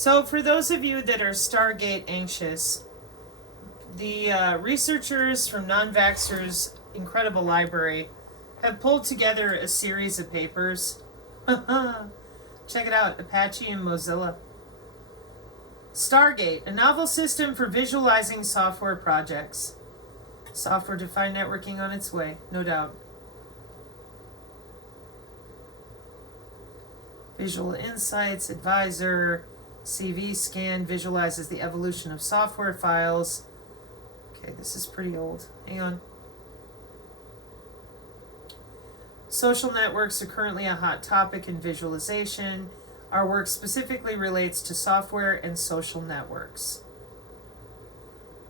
So for those of you that are Stargate anxious, the researchers from Non-Vaxxers' incredible library have pulled together a series of papers. Check it out, Apache and Mozilla. Stargate, a novel system for visualizing software projects. Software-defined networking on its way, no doubt. Visual Insights, Advisor, CV Scan visualizes the evolution of software files. Okay, this is pretty old. Hang on. Social networks are currently a hot topic in visualization. Our work specifically relates to software and social networks.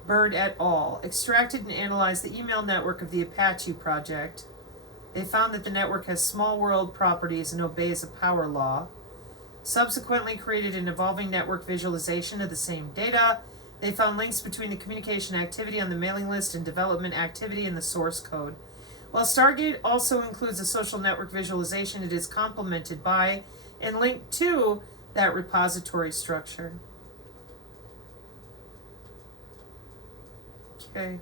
Bird et al. Extracted and analyzed the email network of the Apache project. They found that the network has small world properties and obeys a power law. Subsequently created an evolving network visualization of the same data. They found links between the communication activity on the mailing list and development activity in the source code. While Stargate also includes a social network visualization, it is complemented by and linked to that repository structure. Okay.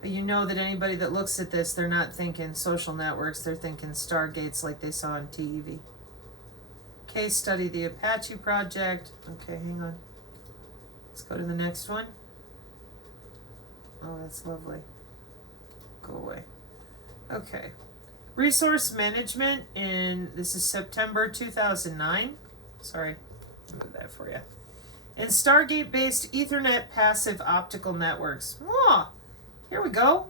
But you know that anybody that looks at this, they're not thinking social networks, they're thinking Stargates like they saw on TV. Case study, the Apache project. Okay, hang on. Let's go to the next one. Oh, that's lovely. Go away. Okay. Resource management this is September 2009. Sorry, I'll move that for you. And Stargate-based Ethernet passive optical networks. Here we go.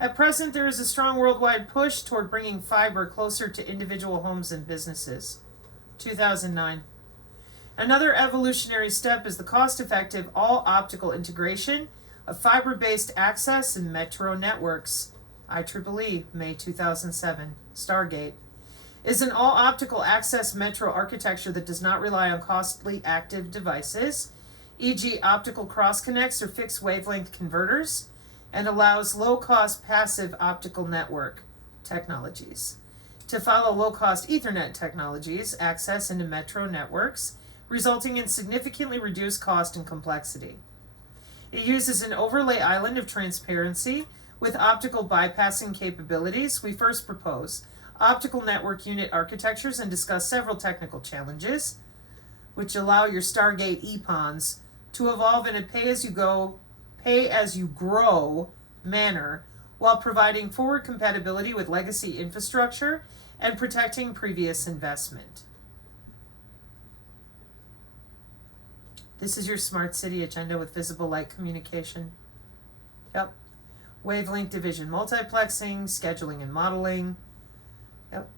At present, there is a strong worldwide push toward bringing fiber closer to individual homes and businesses. 2009. Another evolutionary step is the cost-effective all-optical integration of fiber-based access in metro networks. IEEE, May 2007. Stargate is an all-optical access metro architecture that does not rely on costly active devices, e.g. optical cross-connects or fixed wavelength converters, and allows low-cost passive optical network technologies to follow low-cost Ethernet technologies access into metro networks, resulting in significantly reduced cost and complexity. It uses an overlay island of transparency with optical bypassing capabilities. We first propose optical network unit architectures and discuss several technical challenges which allow your Stargate EPONs to evolve in a pay-as-you-grow manner while providing forward compatibility with legacy infrastructure and protecting previous investment. This is your smart city agenda with visible light communication. Yep. Wavelength division multiplexing, scheduling and modeling. Yep.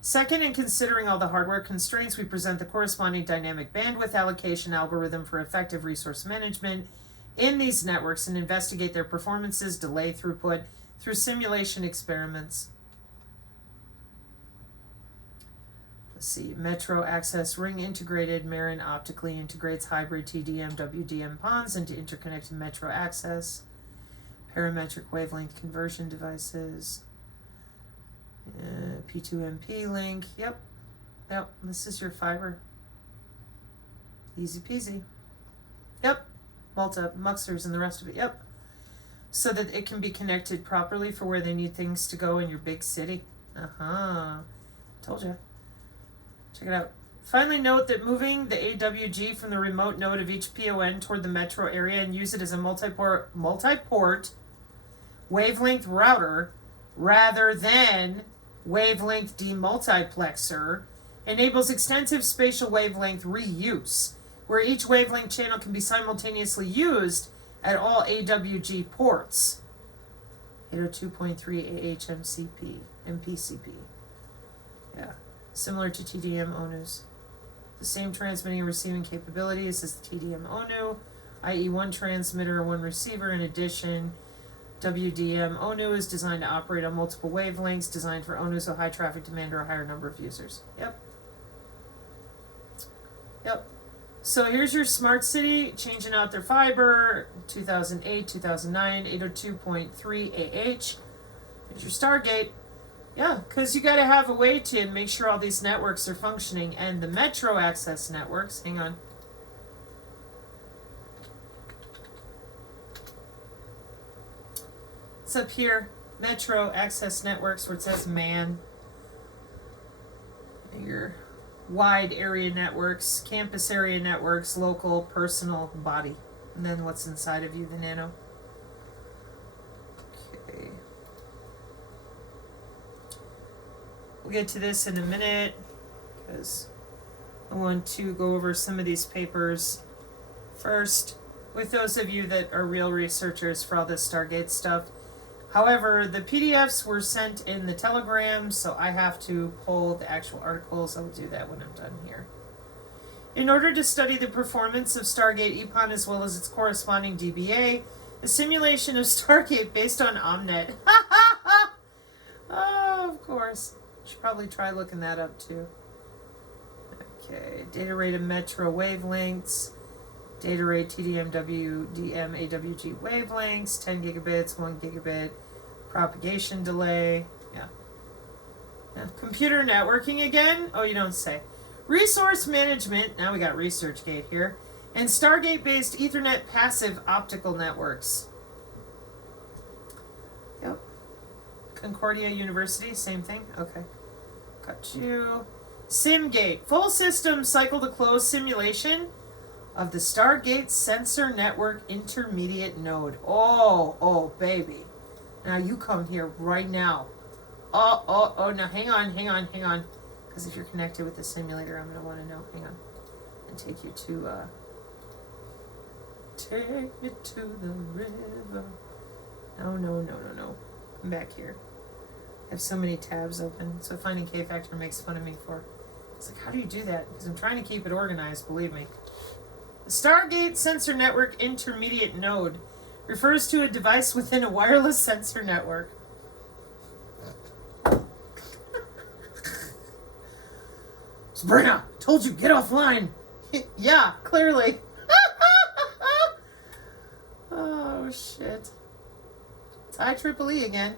Second, in considering all the hardware constraints, we present the corresponding dynamic bandwidth allocation algorithm for effective resource management in these networks and investigate their performances, delay, throughput through simulation experiments. Let's see, Metro Access Ring Integrated Marin optically integrates hybrid TDM WDM PONs into interconnected Metro Access. Parametric wavelength conversion devices. P2MP link. Yep. This is your fiber. Easy peasy. Yep. Muxers and the rest of it. Yep. So that it can be connected properly for where they need things to go in your big city. Told you. Check it out. Finally, note that moving the AWG from the remote node of each PON toward the metro area and use it as a multi-port wavelength router rather than wavelength demultiplexer enables extensive spatial wavelength reuse, where each wavelength channel can be simultaneously used at all AWG ports. 802.3 MPCP. Yeah. Similar to TDM ONUs. The same transmitting and receiving capabilities as the TDM ONU, i.e. one transmitter, one receiver. In addition, WDM ONU is designed to operate on multiple wavelengths, designed for ONUs with high traffic demand or a higher number of users. Yep. So here's your smart city changing out their fiber, 2008, 2009, 802.3 AH. Here's your Stargate. Yeah, because you got to have a way to make sure all these networks are functioning. And the metro access networks, hang on. It's up here, metro access networks, where it says MAN. Your wide area networks, campus area networks, local, personal, body. And then what's inside of you, the nano. Okay. We'll get to this in a minute because I want to go over some of these papers first with those of you that are real researchers for all this Stargate stuff. However, the PDFs were sent in the Telegram, so I have to pull the actual articles. I'll do that when I'm done here. In order to study the performance of Stargate EPON as well as its corresponding DBA, a simulation of Stargate based on Omnet. Oh, of course. Should probably try looking that up too. Okay, data rate of metro wavelengths, data rate TDMW, DM, AWG wavelengths, 10 gigabits, 1 gigabit, propagation delay. Yeah. Computer networking again? Oh, you don't say. Resource management, now we got ResearchGate here, and Stargate-based Ethernet passive optical networks. Yep. Concordia University, same thing. Okay. Got you. SimGate, full system cycle to close simulation of the Stargate sensor network intermediate node. Oh, baby. Now you come here right now. Oh, now hang on. Because if you're connected with the simulator, I'm going to want to know. Hang on. And take you to, take me to the river. No. Come back here. I have so many tabs open. So Finding K Factor makes fun of me for. It's like, how do you do that? Because I'm trying to keep it organized, believe me. The Stargate Sensor Network Intermediate Node refers to a device within a wireless sensor network. Sabrina, told you, get offline. Yeah, clearly. Oh, shit. It's IEEE again.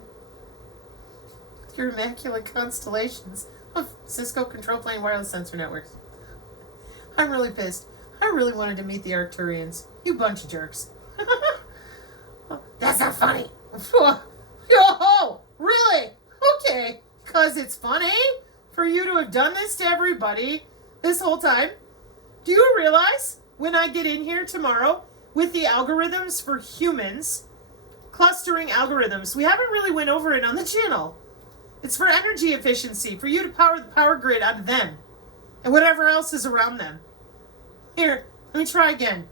Your immaculate constellations of Cisco control plane wireless sensor networks. I'm really pissed. I really wanted to meet the Arcturians. You bunch of jerks. That's not funny. Yo, really? Okay. Because it's funny for you to have done this to everybody this whole time. Do you realize when I get in here tomorrow with the algorithms for humans, clustering algorithms, we haven't really went over it on the channel. It's for energy efficiency, for you to power the power grid out of them and whatever else is around them. Here, let me try again.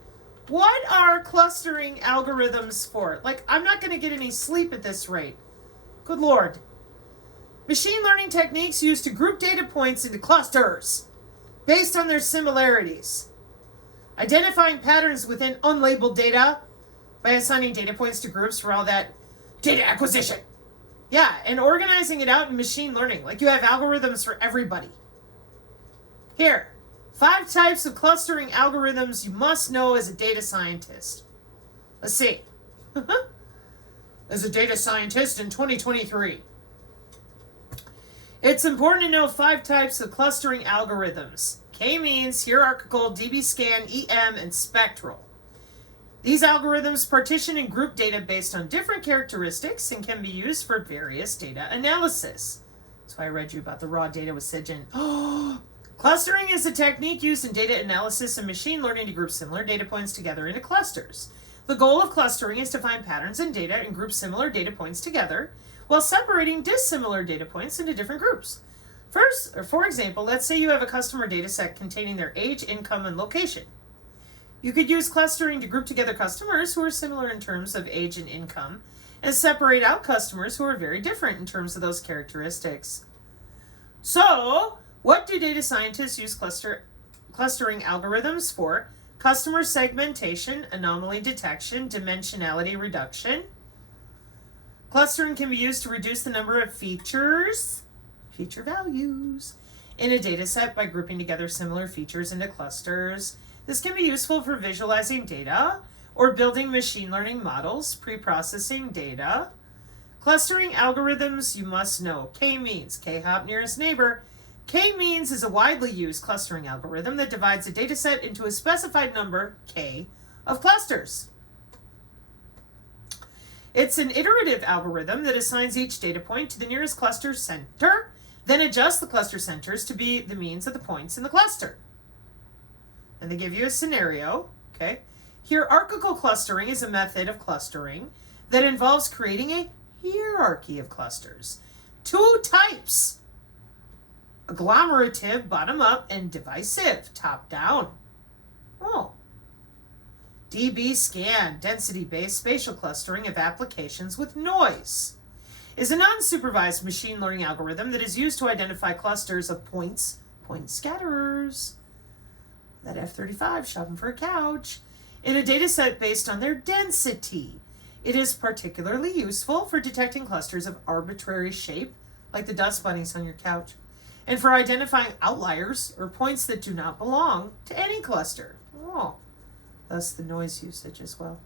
What are clustering algorithms for? Like, I'm not going to get any sleep at this rate. Good Lord. Machine learning techniques used to group data points into clusters based on their similarities. Identifying patterns within unlabeled data by assigning data points to groups for all that data acquisition. Yeah, and organizing it out in machine learning. Like you have algorithms for everybody. Here, 5 types of clustering algorithms you must know as a data scientist. Let's see. As a data scientist in 2023. It's important to know 5 types of clustering algorithms. K means hierarchical, DB scan, EM, and spectral. These algorithms partition and group data based on different characteristics and can be used for various data analysis. That's why I read you about the raw data with Sigin. Clustering is a technique used in data analysis and machine learning to group similar data points together into clusters. The goal of clustering is to find patterns in data and group similar data points together while separating dissimilar data points into different groups. First, or for example, let's say you have a customer data set containing their age, income, and location. You could use clustering to group together customers who are similar in terms of age and income, and separate out customers who are very different in terms of those characteristics. So, what do data scientists use clustering algorithms for? Customer segmentation, anomaly detection, dimensionality reduction. Clustering can be used to reduce the number of feature values, in a data set by grouping together similar features into clusters. This can be useful for visualizing data or building machine learning models, pre-processing data. Clustering algorithms you must know. K-means, K-hop nearest neighbor. K-means is a widely used clustering algorithm that divides a dataset into a specified number, K, of clusters. It's an iterative algorithm that assigns each data point to the nearest cluster center, then adjusts the cluster centers to be the means of the points in the cluster. And they give you a scenario, okay? Hierarchical clustering is a method of clustering that involves creating a hierarchy of clusters. Two types: agglomerative, bottom up, and divisive, top down. Oh. DB scan, density-based spatial clustering of applications with noise, is an unsupervised machine learning algorithm that is used to identify clusters of points, point scatterers, that F-35 shopping for a couch, in a data set based on their density. It is particularly useful for detecting clusters of arbitrary shape, like the dust bunnies on your couch, and for identifying outliers or points that do not belong to any cluster. Oh. Thus the noise usage as well.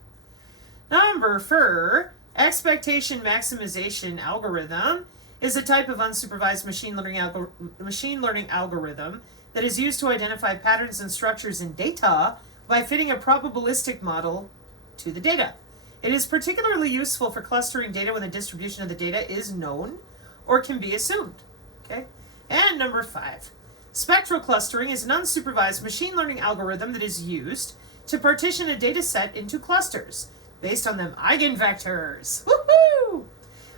Number 4, expectation maximization algorithm is a type of unsupervised machine learning algorithm that is used to identify patterns and structures in data by fitting a probabilistic model to the data. It is particularly useful for clustering data when the distribution of the data is known or can be assumed. Okay? And number 5, spectral clustering is an unsupervised machine learning algorithm that is used to partition a data set into clusters based on them eigenvectors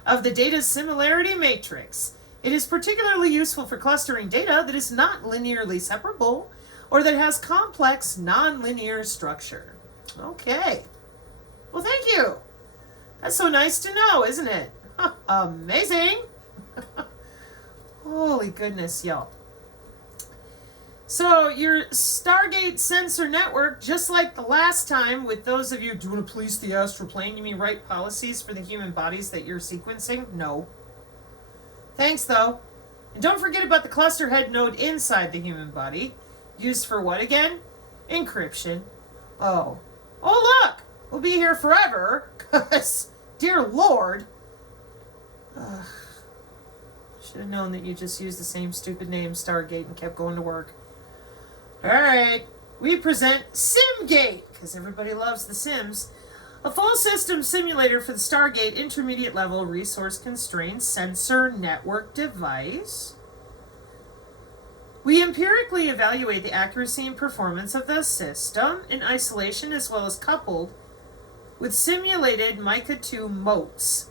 of the data's similarity matrix. It is particularly useful for clustering data that is not linearly separable or that has complex nonlinear structure. Okay. Well, thank you. That's so nice to know, isn't it? Amazing. Holy goodness, y'all. So your Stargate sensor network, just like the last time with those of you, do you want to police the astral plane? You mean write policies for the human bodies that you're sequencing? No. Thanks, though. And don't forget about the cluster head node inside the human body. Used for what again? Encryption. Oh, look! We'll be here forever, because, dear Lord. Should have known that you just used the same stupid name, Stargate, and kept going to work. Alright, we present SimGate, because everybody loves the Sims. A full system simulator for the Stargate intermediate level resource constrained sensor network device. We empirically evaluate the accuracy and performance of the system in isolation as well as coupled with simulated Mica 2 motes.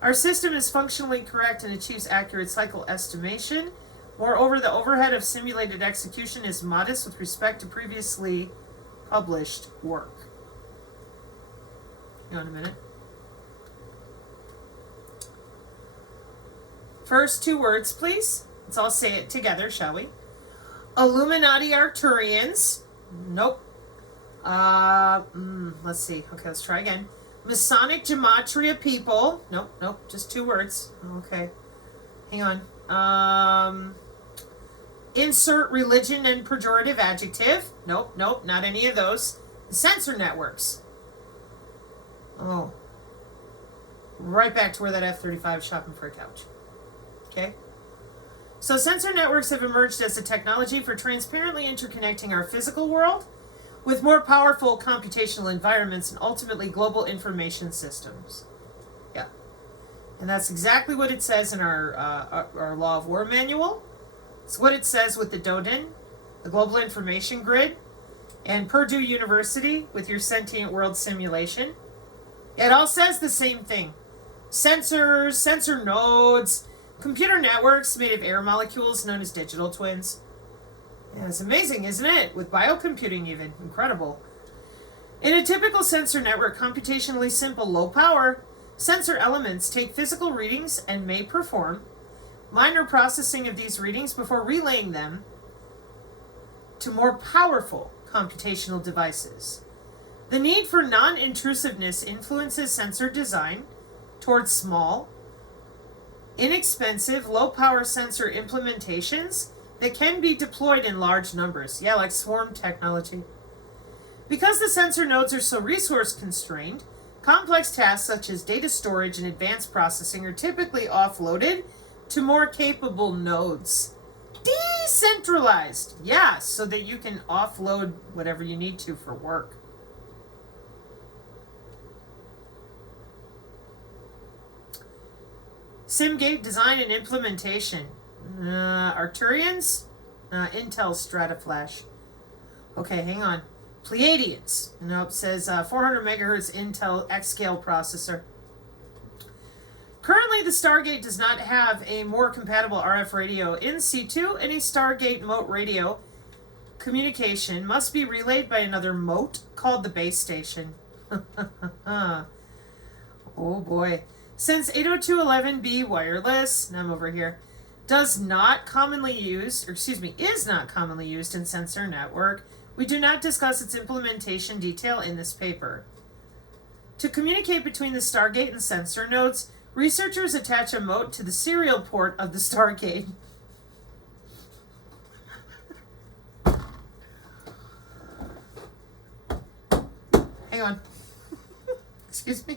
Our system is functionally correct and achieves accurate cycle estimation. Moreover, the overhead of simulated execution is modest with respect to previously published work. Hang on a minute. First 2 words, please. Let's all say it together, shall we? Illuminati Arcturians. Nope. Let's see. Okay, let's try again. Masonic Gematria people. Nope. Just 2 words. Okay. Hang on. Insert religion and pejorative adjective. Nope. Not any of those. Sensor networks. Oh. Right back to where that F-35 shopping for a couch. Okay. So sensor networks have emerged as a technology for transparently interconnecting our physical world with more powerful computational environments and ultimately global information systems. Yeah. And that's exactly what it says in our Law of War manual. It's what it says with the DODIN, the Global Information Grid, and Purdue University with your Sentient World Simulation. It all says the same thing. Sensors, sensor nodes, computer networks made of air molecules known as digital twins. Yeah, it's amazing, isn't it? With biocomputing even. Incredible. In a typical sensor network, computationally simple, low power, sensor elements take physical readings and may perform minor processing of these readings before relaying them to more powerful computational devices. The need for non-intrusiveness influences sensor design towards small, inexpensive, low-power sensor implementations that can be deployed in large numbers. Yeah, like swarm technology. Because the sensor nodes are so resource constrained, Complex tasks such as data storage and advanced processing are typically offloaded to more capable nodes. Decentralized, yeah, so that you can offload whatever you need to for work. SimGate design and implementation. Arturians? Intel Strataflash. Okay, hang on. Pleiadians. Nope, says 400 megahertz Intel X-Scale processor. Currently, the Stargate does not have a more compatible RF radio. In C2, any Stargate mote radio communication must be relayed by another mote called the base station. Oh boy. Since 802.11b wireless, now I'm over here, is not commonly used in sensor network, we do not discuss its implementation detail in this paper. To communicate between the Stargate and sensor nodes, researchers attach a mote to the serial port of the Stargate. Hang on. Excuse me.